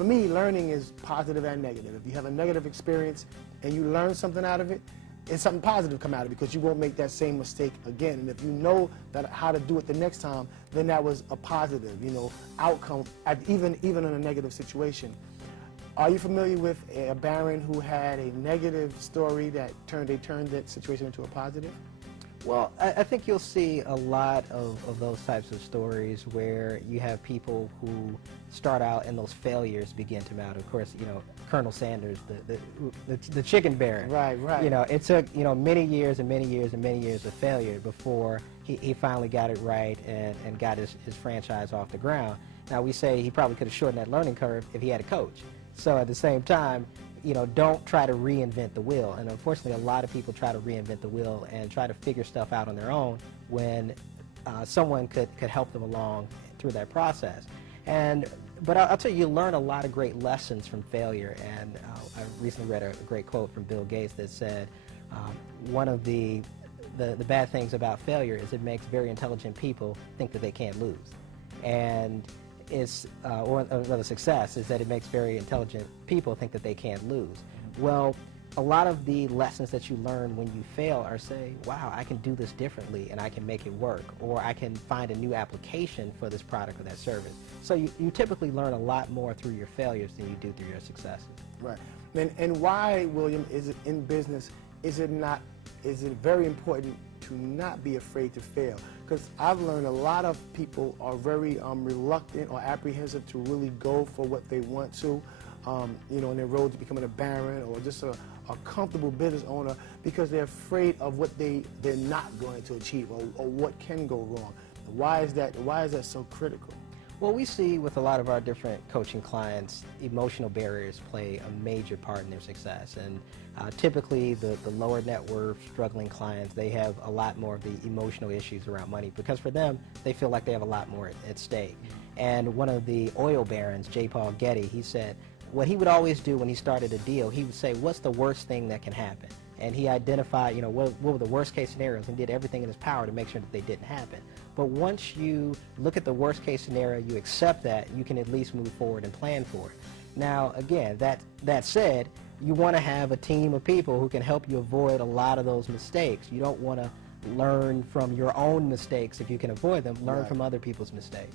for me, learning is positive and negative. If you have a negative experience and you learn something out of it, it's something positive come out of it because you won't make that same mistake again. And if you know that how to do it the next time, then that was a positive, outcome, even in a negative situation. Are you familiar with a baron who had a negative story that turned that situation into a positive? Well, I think you'll see a lot of those types of stories where you have people who start out and those failures begin to mount. Of course, Colonel Sanders, the chicken baron. Right. It took, many years and many years and many years of failure before he finally got it right and got his franchise off the ground. Now, we say he probably could have shortened that learning curve if he had a coach. So at the same time, don't try to reinvent the wheel. And unfortunately, a lot of people try to reinvent the wheel and try to figure stuff out on their own when someone could help them along through that process. But I'll tell you learn a lot of great lessons from failure. And I recently read a great quote from Bill Gates that said, one of the bad things about failure is it makes very intelligent people think that they can't lose. And or another success is that it makes very intelligent people think that they can't lose. Well, a lot of the lessons that you learn when you fail are say, wow, I can do this differently and I can make it work, or I can find a new application for this product or that service. So you typically learn a lot more through your failures than you do through your successes. Right. And why, William, is it in business, is it very important to not be afraid to fail? Because I've learned a lot of people are very reluctant or apprehensive to really go for what they want to, on their road to becoming a baron or just a comfortable business owner, because they're afraid of what they're not going to achieve or what can go wrong. Why is that so critical? Well, we see with a lot of our different coaching clients, emotional barriers play a major part in their success. And typically, the lower net worth, struggling clients, they have a lot more of the emotional issues around money because for them, they feel like they have a lot more at stake. And one of the oil barons, J. Paul Getty, he said what he would always do when he started a deal, he would say, what's the worst thing that can happen? And he identified, what were the worst case scenarios and did everything in his power to make sure that they didn't happen. But once you look at the worst case scenario, you accept that, you can at least move forward and plan for it. Now, again, that said, you want to have a team of people who can help you avoid a lot of those mistakes. You don't want to learn from your own mistakes if you can avoid them. Learn from other people's mistakes.